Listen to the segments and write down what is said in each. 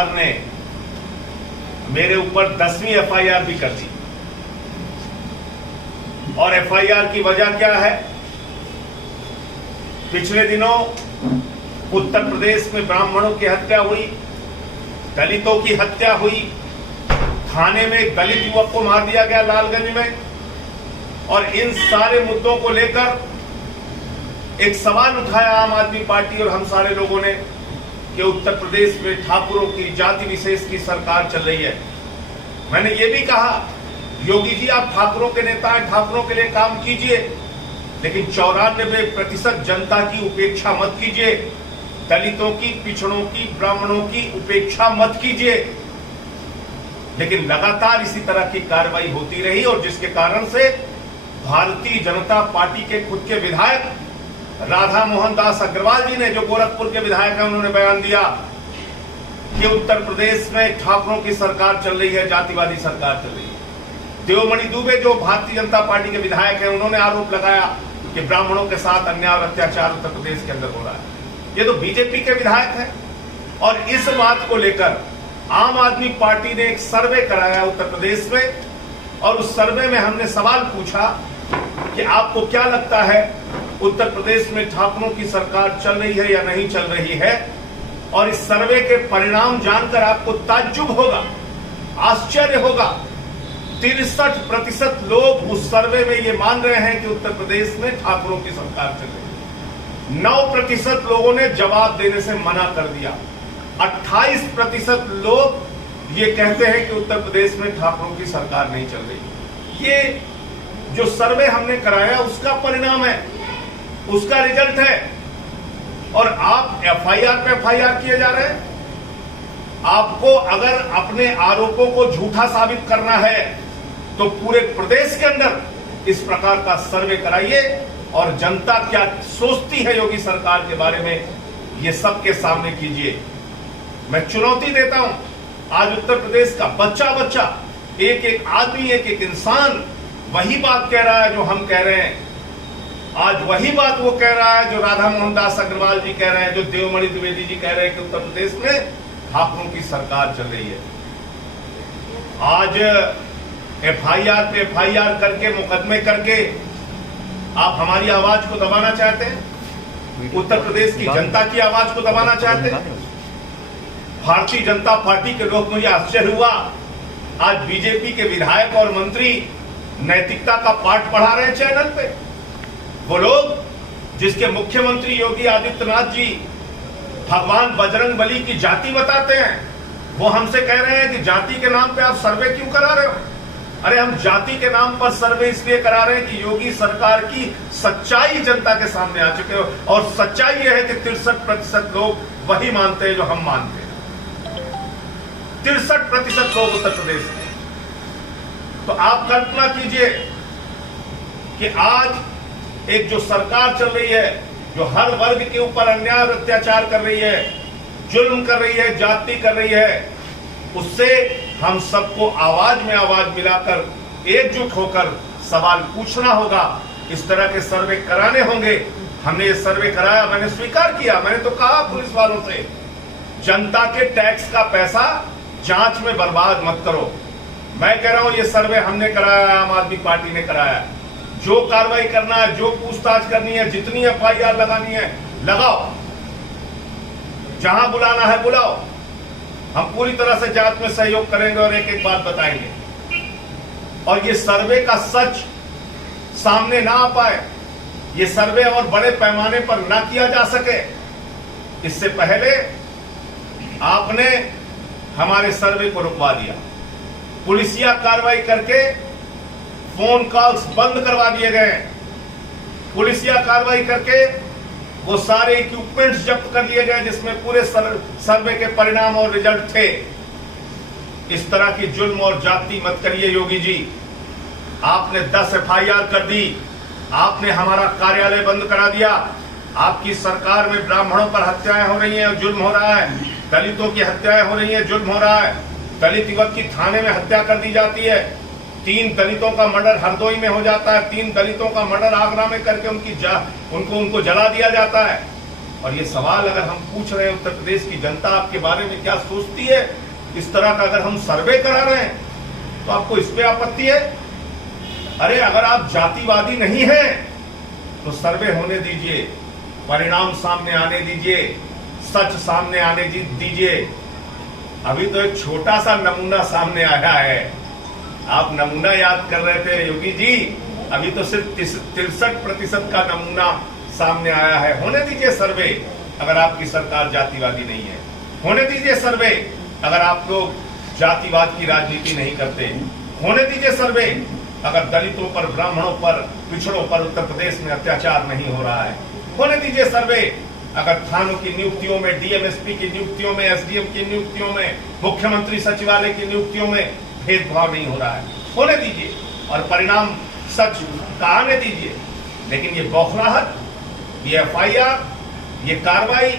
सरकार ने मेरे ऊपर 10वीं एफआईआर भी कर दी। और एफआईआर की वजह क्या है? पिछले दिनों उत्तर प्रदेश में ब्राह्मणों की हत्या हुई, दलितों की हत्या हुई, थाने में एक दलित युवक को मार दिया गया लालगंज में। और इन सारे मुद्दों को लेकर एक सवाल उठाया आम आदमी पार्टी और हम सारे लोगों ने कि उत्तर प्रदेश में ठाकुरों की जाति विशेष की सरकार चल रही है। मैंने ये भी कहा, योगी जी आप ठाकुरों के नेता हैं, ठाकुरों के लिए काम कीजिए, लेकिन 94% जनता की उपेक्षा मत कीजिए, दलितों की, पिछड़ों की, ब्राह्मणों की उपेक्षा मत कीजिए। लेकिन लगातार इसी तरह की कार्रवाई होती रही और जिसके कारण से भारतीय जनता पार्टी के खुद के विधायक राधा मोहन दास अग्रवाल जी ने, जो गोरखपुर के विधायक हैं, उन्होंने बयान दिया कि उत्तर प्रदेश में ठाकुरों की सरकार चल रही है, जातिवादी सरकार चल रही है। देवमणि दुबे जो भारतीय जनता पार्टी के विधायक हैं, उन्होंने आरोप लगाया कि ब्राह्मणों के साथ अन्याय और अत्याचार उत्तर प्रदेश के अंदर हो रहा है। ये तो बीजेपी के विधायक हैं। और इस बात को लेकर आम आदमी पार्टी ने एक सर्वे कराया उत्तर प्रदेश में, और उस सर्वे में हमने सवाल पूछा कि आपको क्या लगता है उत्तर प्रदेश में ठाकुरों की सरकार चल रही है या नहीं चल रही है? और इस सर्वे के परिणाम जानकर आपको ताज्जुब होगा, आश्चर्य होगा। 63% लोग उस सर्वे में ये मान रहे हैं कि उत्तर प्रदेश में ठाकुरों की सरकार चल रही है। 9% लोगों ने जवाब देने से मना कर दिया। 28% लोग ये कहते हैं कि उत्तर प्रदेश में ठाकुरों की सरकार नहीं चल रही। ये जो सर्वे हमने कराया उसका परिणाम है, उसका रिजल्ट है। और आप एफआईआर पे एफआईआर किए जा रहे हैं। आपको अगर अपने आरोपों को झूठा साबित करना है तो पूरे प्रदेश के अंदर इस प्रकार का सर्वे कराइए और जनता क्या सोचती है योगी सरकार के बारे में ये सबके सामने कीजिए। मैं चुनौती देता हूं, आज उत्तर प्रदेश का बच्चा बच्चा, एक एक आदमी, एक एक इंसान वही बात कह रहा है जो हम कह रहे हैं। आज वही बात वो कह रहा है जो राधा मोहन दास अग्रवाल जी कह रहे हैं, जो देवमणि द्विवेदी जी कह रहे हैं कि उत्तर प्रदेश में ठाकुरों की सरकार चल रही है। आज एफआईआर पे एफआईआर करके, मुकदमे करके आप हमारी आवाज को दबाना चाहते हैं, उत्तर प्रदेश की जनता की आवाज को दबाना चाहते हैं। भारतीय जनता पार्टी के लोग, मुझे आश्चर्य हुआ, आज बीजेपी के विधायक और मंत्री नैतिकता का पाठ पढ़ा रहे हैं चैनल पे। वो लोग जिसके मुख्यमंत्री योगी आदित्यनाथ जी भगवान बजरंगबली की जाति बताते हैं, वो हमसे कह रहे हैं कि जाति के नाम पे आप सर्वे क्यों करा रहे हो? अरे हम जाति के नाम पर सर्वे इसलिए करा रहे हैं कि योगी सरकार की सच्चाई जनता के सामने आ चुके हो। और सच्चाई यह है कि 63% लोग वही मानते हैं जो हम मानते हैं। 63% लोग उत्तर प्रदेश के। तो आप कल्पना कीजिए कि आज एक जो सरकार चल रही है, जो हर वर्ग के ऊपर अन्याय और अत्याचार कर रही है, जुल्म कर रही है, जाति कर रही है, उससे हम सबको आवाज में आवाज मिलाकर एकजुट होकर सवाल पूछना होगा। इस तरह के सर्वे कराने होंगे। हमने ये सर्वे कराया, मैंने स्वीकार किया, मैंने तो कहा पुलिस वालों से, जनता के टैक्स का पैसा जांच में बर्बाद मत करो। मैं कह रहा हूं ये सर्वे हमने कराया, आम आदमी पार्टी ने कराया। जो कार्रवाई करना है, जो पूछताछ करनी है, जितनी एफआईआर लगानी है लगाओ, जहां बुलाना है बुलाओ। हम पूरी तरह से जांच में सहयोग करेंगे और एक एक बात बताएंगे। और ये सर्वे का सच सामने ना आ पाए, ये सर्वे और बड़े पैमाने पर ना किया जा सके, इससे पहले आपने हमारे सर्वे को रुकवा दिया। पुलिसिया कार्रवाई करके फोन कॉल्स बंद करवा दिए गए। पुलिसिया कार्रवाई करके वो सारे इक्विपमेंट्स जब्त कर लिए गए जिसमें पूरे सर्वे के परिणाम और रिजल्ट थे। इस तरह की जुल्म और जाति मत करिए योगी जी। आपने 10 एफआईआर कर दी, आपने हमारा कार्यालय बंद करा दिया। आपकी सरकार में ब्राह्मणों पर हत्याएं हो रही हैं और जुल्म हो रहा है, दलितों की हत्याएं हो रही हैं, जुल्म हो रहा है। दलित युवक की थाने में हत्या कर दी जाती है। 3 दलितों का मर्डर हरदोई में हो जाता है, 3 दलितों का मर्डर आगरा में करके उनको जला दिया जाता है। और ये सवाल अगर हम पूछ रहे हैं उत्तर प्रदेश की जनता आपके बारे में क्या सोचती है, इस तरह का अगर हम सर्वे करा रहे हैं तो आपको इस पे आपत्ति है? अरे अगर आप जातिवादी नहीं हैं तो सर्वे होने दीजिए, परिणाम सामने आने दीजिए, सच सामने आने दीजिए। अभी तो एक छोटा सा नमूना सामने आया है। आप नमूना याद कर रहे थे योगी जी, अभी तो सिर्फ 63% का नमूना सामने आया है। होने दीजिए सर्वे अगर आपकी सरकार जातिवादी नहीं है, होने दीजिए सर्वे अगर आप लोग जातिवाद की राजनीति नहीं करते, होने दीजिए सर्वे अगर दलितों पर, ब्राह्मणों पर, पिछड़ों पर उत्तर प्रदेश में अत्याचार नहीं हो रहा है, होने दीजिए सर्वे अगर थानों की नियुक्तियों में, डीएमएसपी की नियुक्तियों में, एसडीएम की नियुक्तियों में, मुख्यमंत्री सचिवालय की नियुक्तियों में भेदभाव नहीं हो रहा है, होने दीजिए और परिणाम सच का आने दीजिए। लेकिन ये बौखलाहट, ये एफआईआर, ये कार्रवाई,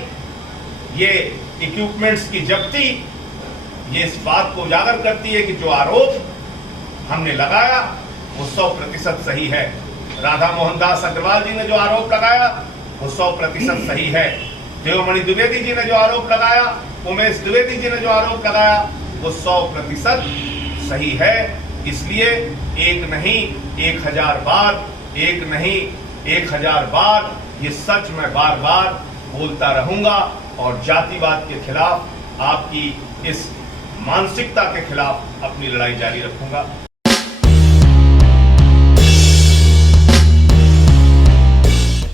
ये इक्विपमेंट्स की जब्ती, ये इस बात को उजागर करती है कि जो आरोप हमने लगाया वो 100% सही है। राधा मोहन दास अग्रवाल जी ने जो आरोप लगाया वो 100% सही है। देवमणि द्विवेदी जी ने जो आरोप लगाया, उमेश द्विवेदी जी ने जो आरोप लगाया वो 100% सही है। इसलिए एक नहीं 1000 बार, एक नहीं 1000 बार ये सच मैं बार बार बोलता रहूंगा और जातिवाद के खिलाफ, आपकी इस मानसिकता के खिलाफ अपनी लड़ाई जारी रखूंगा।